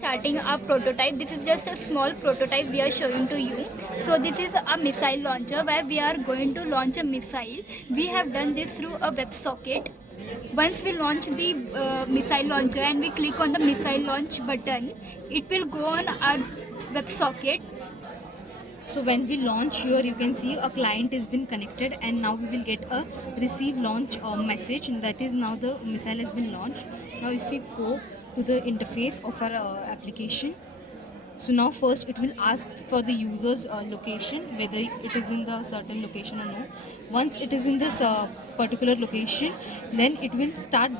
Starting a prototype. This is just a small prototype we are showing to you. So this is a missile launcher where we are going to launch a missile. We have done this through a web socket. Once we launch the missile launcher and we click on the missile launch button, it will go on our web socket. So when we launch here, you can see a client has been connected, and now we will get a receive launch message, and that is now the missile has been launched. Now if we go to the interface of our application, so now first it will ask for the user's location, whether it is in the certain location or no. Once it is in this particular location, then it will start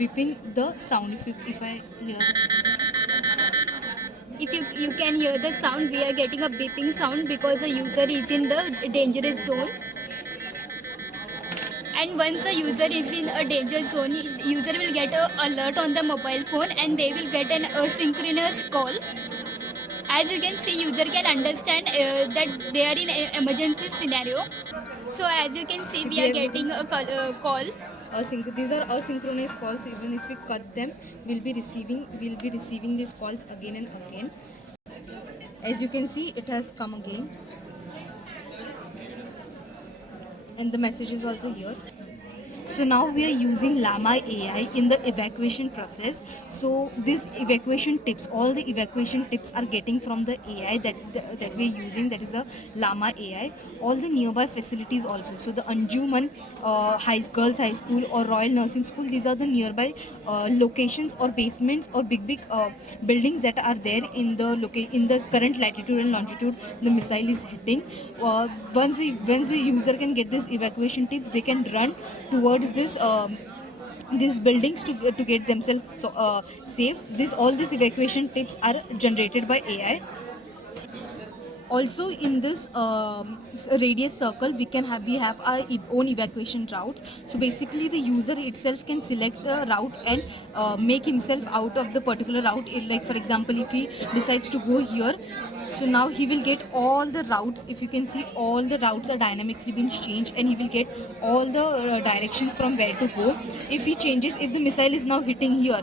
beeping the sound. If I hear. If you can hear the sound, we are getting a beeping sound because the user is in the dangerous zone. And once the user is in a danger zone, user will get an alert on the mobile phone and they will get an asynchronous call. As you can see, user can understand that they are in an emergency scenario. So as you can see, we are getting a call. These are asynchronous calls. So even if we cut them, we'll be receiving these calls again and again. As you can see, it has come again, and the message is also here. So now we are using Llama AI in the evacuation process. So these evacuation tips, all the evacuation tips are getting from the AI that we are using, that is the Llama AI. All the nearby facilities also. So the Anjuman Girls High School or Royal Nursing School, these are the nearby locations or basements or big buildings that are there in the current latitude and longitude the missile is hitting. Once the user can get this evacuation tips, they can run towards these buildings to get themselves safe. All these evacuation tips are generated by AI. Also in this radius circle, we have our own evacuation routes. So basically the user itself can select the route and make himself out of the particular route. Like for example, if he decides to go here, so now he will get all the routes. If you can see, all the routes are dynamically being changed, and he will get all the directions from where to go. If the missile is now hitting here,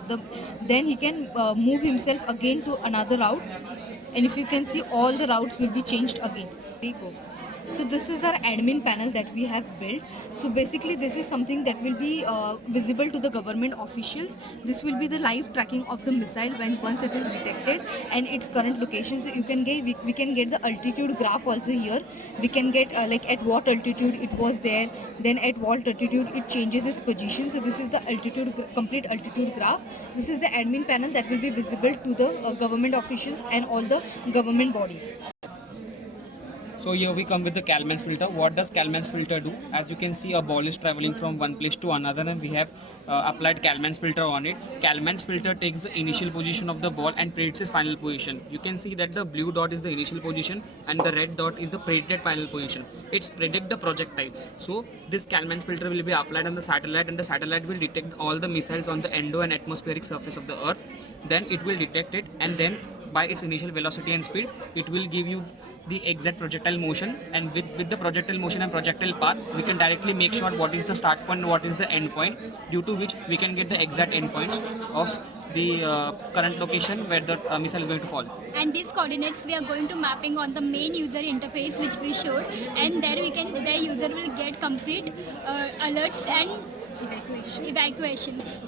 then he can move himself again to another route, and if you can see, all the routes will be changed again. There you go. So this is our admin panel that we have built. So basically this is something that will be visible to the government officials. This will be the live tracking of the missile once it is detected and its current location. So we can get the altitude graph also here. We can get like at what altitude it was there, then at what altitude it changes its position. So this is the complete altitude graph. This is the admin panel that will be visible to the government officials and all the government bodies. So here we come with the Kalman's filter. What does Kalman's filter do? As you can see, a ball is traveling from one place to another, and we have applied Kalman's filter on it. Kalman's filter takes the initial position of the ball and predicts its final position. You can see that the blue dot is the initial position and the red dot is the predicted final position. It's predict the projectile. So this Kalman's filter will be applied on the satellite, and the satellite will detect all the missiles on the endo and atmospheric surface of the Earth. Then it will detect it, and then by its initial velocity and speed, it will give you the exact projectile motion, and with the projectile motion and projectile path, we can directly make sure what is the start point and what is the end point, due to which we can get the exact end points of the current location where the missile is going to fall. And these coordinates we are going to mapping on the main user interface which we showed, and there the user will get complete alerts and evacuations.